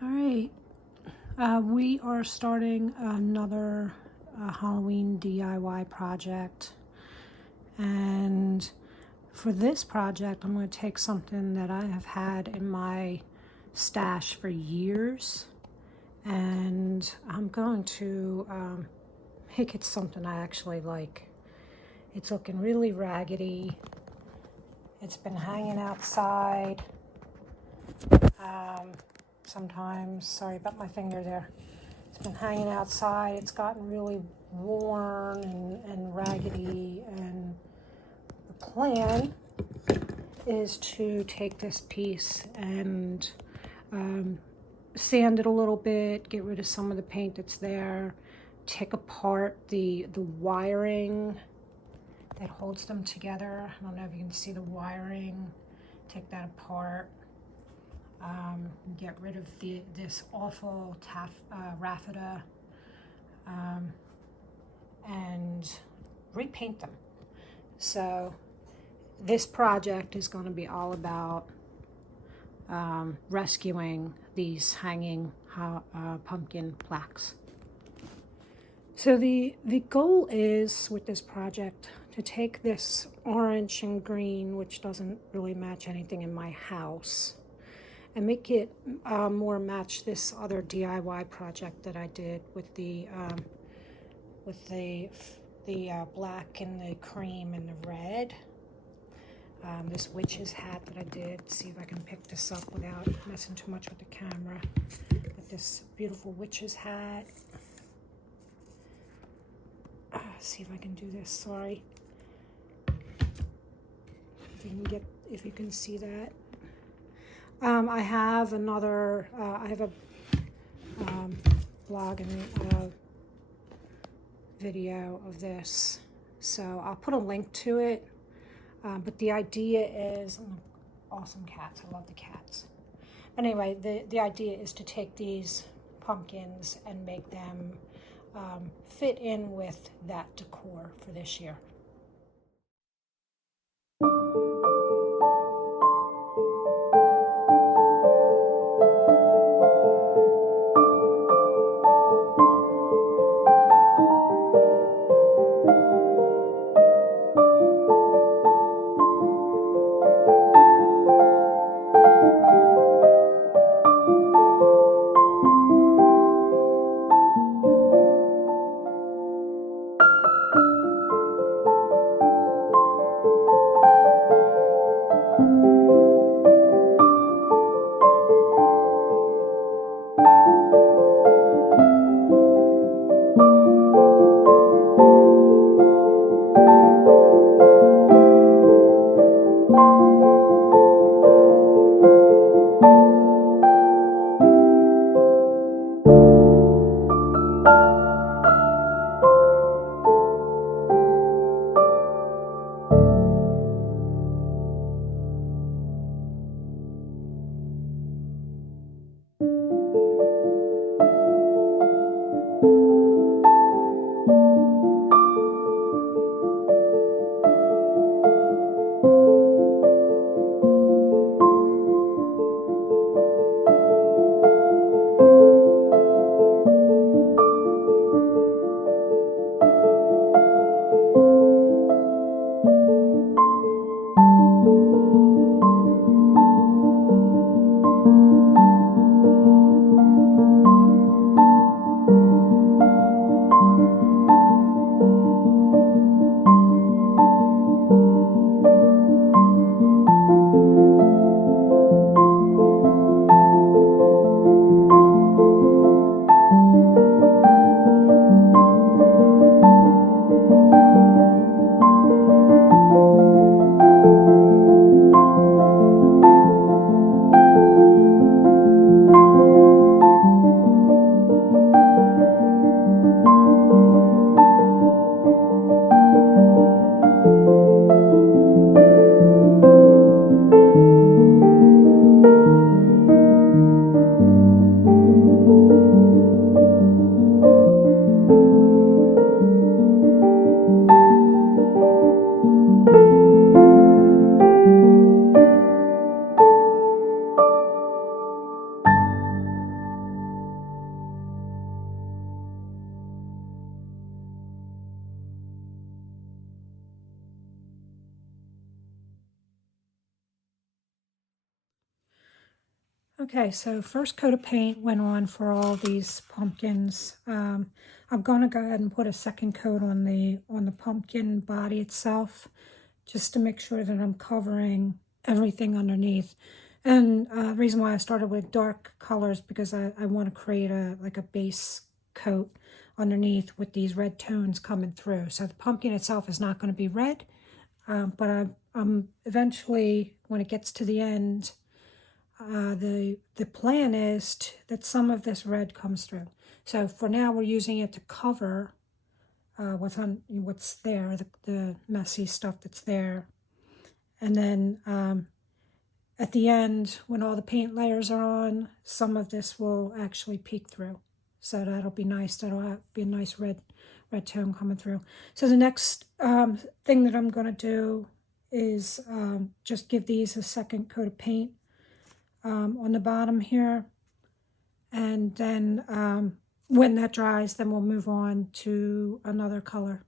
All right, we are starting another Halloween DIY project, and for this project I'm going to take something that I have had in my stash for years, and I'm going to make it something I actually like. It's looking really raggedy. It's been hanging outside. Sometimes, sorry about my finger there. It's been hanging outside. It's gotten really worn and raggedy, and the plan is to take this piece and sand it a little bit, get rid of some of the paint that's there, take apart the wiring that holds them together. I don't know if you can see the wiring. Take that apart. Get rid of this awful raffia, and repaint them. So this project is going to be all about rescuing these hanging pumpkin plaques. So the goal is with this project to take this orange and green, which doesn't really match anything in my house, and make it more match this other DIY project that I did with the black and the cream and the red. This witch's hat that I did. See if I can pick this up without messing too much with the camera. With this beautiful witch's hat. See if I can do this. Sorry. If you can see that. I have another, I have a blog and video of this, so I'll put a link to it, but the idea is, awesome cats, I love the cats. Anyway, the idea is to take these pumpkins and make them fit in with that decor for this year. Okay, so first coat of paint went on for all these pumpkins. I'm going to go ahead and put a second coat on the pumpkin body itself, just to make sure that I'm covering everything underneath. And the reason why I started with dark colors because I want to create like a base coat underneath with these red tones coming through. So the pumpkin itself is not going to be red, but I'm eventually, when it gets to the end, the plan is that some of this red comes through. So for now, we're using it to cover what's there, the messy stuff that's there. And then at the end, when all the paint layers are on, some of this will actually peek through. So that'll be nice. That'll be a nice red tone coming through. So the next thing that I'm going to do is just give these a second coat of paint on the bottom here. And then when that dries, then we'll move on to another color.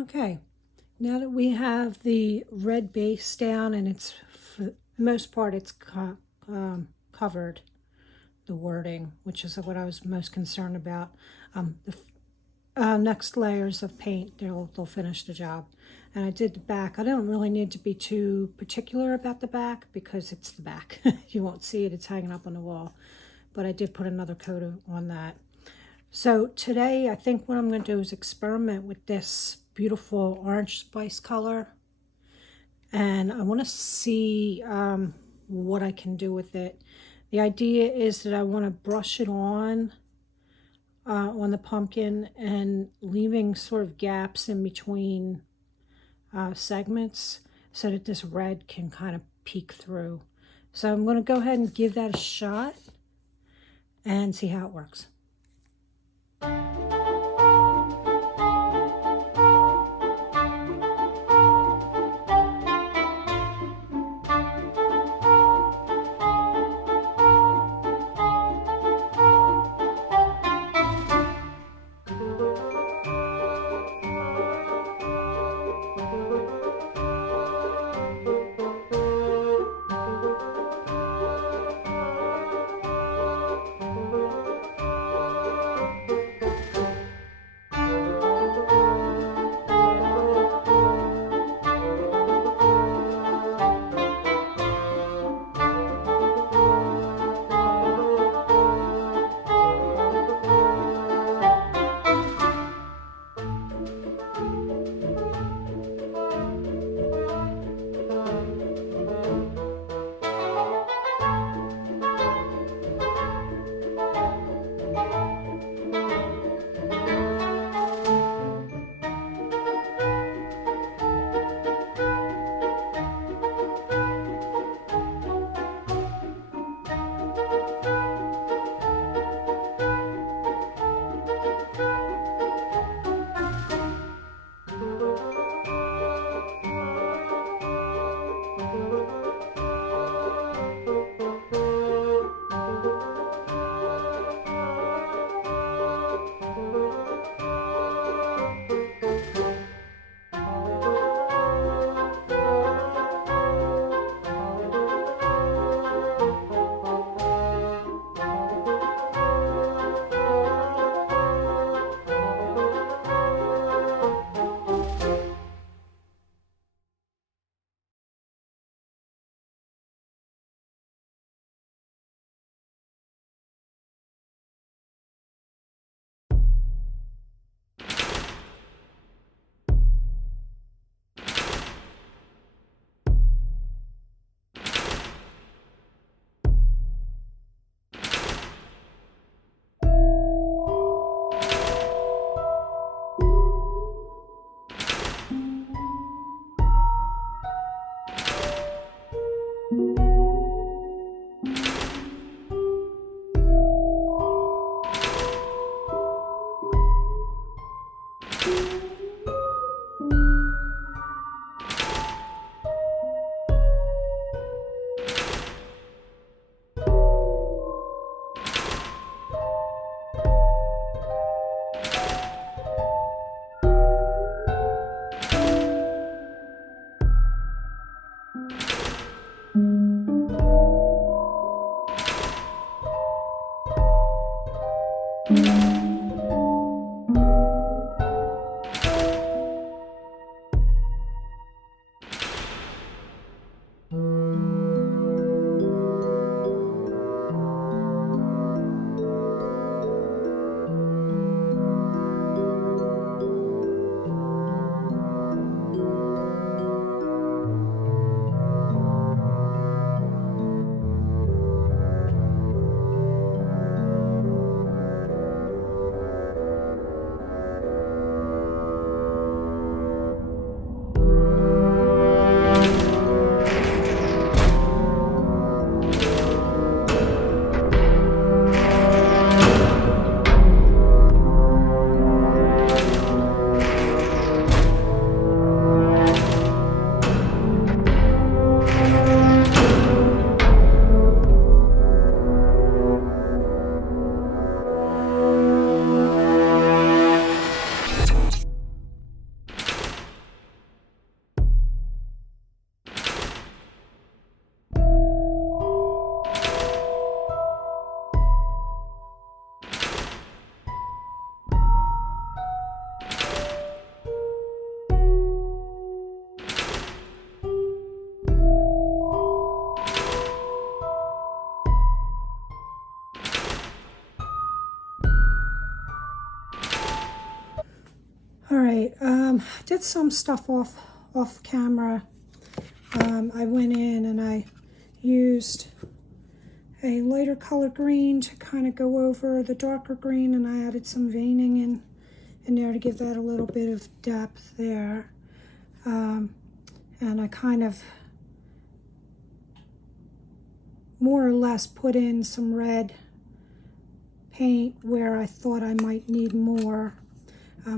Okay, now that we have the red base down and it's, for the most part, it's covered the wording, which is what I was most concerned about. The next layers of paint, they'll finish the job. And I did the back. I don't really need to be too particular about the back because it's the back. You won't see it, it's hanging up on the wall. But I did put another coat on that. So today, I think what I'm going to do is experiment with this beautiful orange spice color. And I want to see what I can do with it. The idea is that I want to brush it on the pumpkin and leaving sort of gaps in between segments so that this red can kind of peek through. So I'm going to go ahead and give that a shot and see how it works. All right, did some stuff off camera. I went in and I used a lighter color green to kind of go over the darker green, and I added some veining in there to give that a little bit of depth there. And I kind of more or less put in some red paint where I thought I might need more.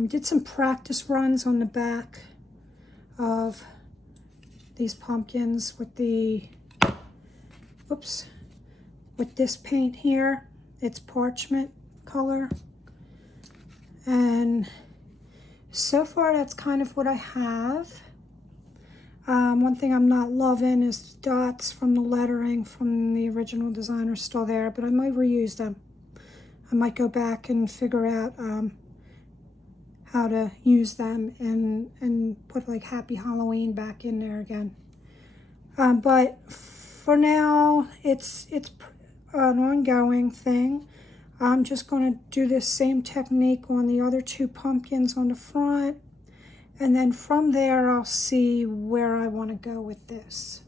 Did some practice runs on the back of these pumpkins with the, with this paint here. It's parchment color. And so far that's kind of what I have. One thing I'm not loving is dots from the lettering from the original design are still there, but I might reuse them. I might go back and figure out how to use them and put like Happy Halloween back in there again. But for now, it's an ongoing thing. I'm just going to do this same technique on the other two pumpkins on the front. And then from there, I'll see where I want to go with this.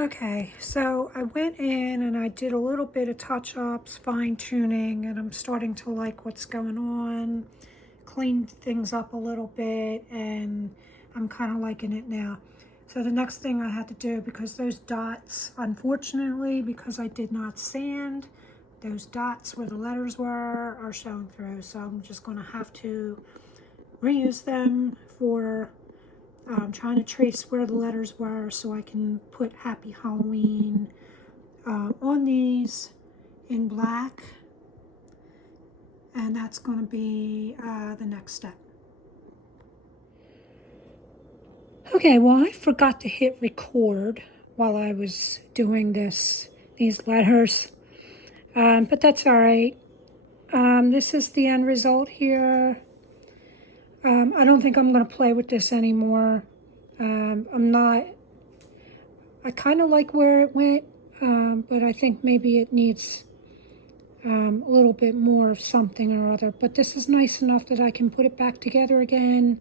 Okay, so I went in and I did a little bit of touch-ups, fine-tuning, and I'm starting to like what's going on, cleaned things up a little bit, and I'm kind of liking it now. So the next thing I had to do, because those dots, unfortunately, because I did not sand, those dots where the letters were are showing through. So I'm just going to have to reuse them for trying to trace where the letters were so I can put Happy Halloween on these in black. And that's going to be the next step. Okay, well, I forgot to hit record while I was doing these letters, but that's all right. This is the end result here. I don't think I'm going to play with this anymore. I kind of like where it went, but I think maybe it needs a little bit more of something or other. But this is nice enough that I can put it back together again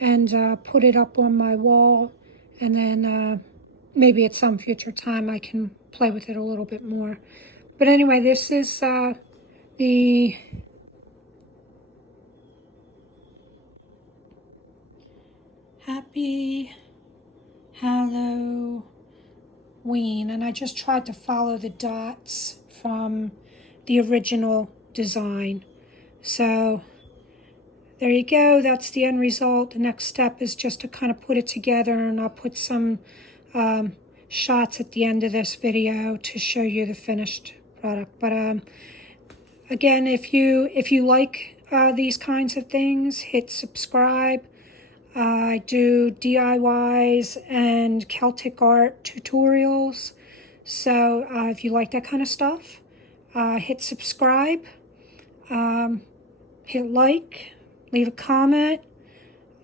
and put it up on my wall, and then maybe at some future time I can play with it a little bit more. But anyway, this is the Happy Halloween, and I just tried to follow the dots from the original design. So there you go, that's the end result. The next step is just to kind of put it together, and I'll put some shots at the end of this video to show you the finished product. But again, if you like these kinds of things, hit subscribe. I do DIYs and Celtic art tutorials. So if you like that kind of stuff, hit subscribe, hit like, leave a comment.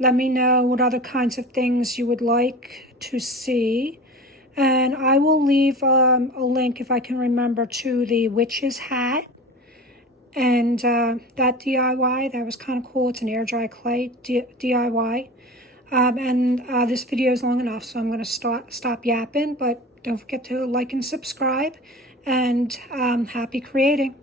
Let me know what other kinds of things you would like to see. And I will leave a link, if I can remember, to the witch's hat. And that DIY, that was kind of cool. It's an air dry clay DIY. This video is long enough, so I'm going to stop yapping. But don't forget to like and subscribe. And happy creating.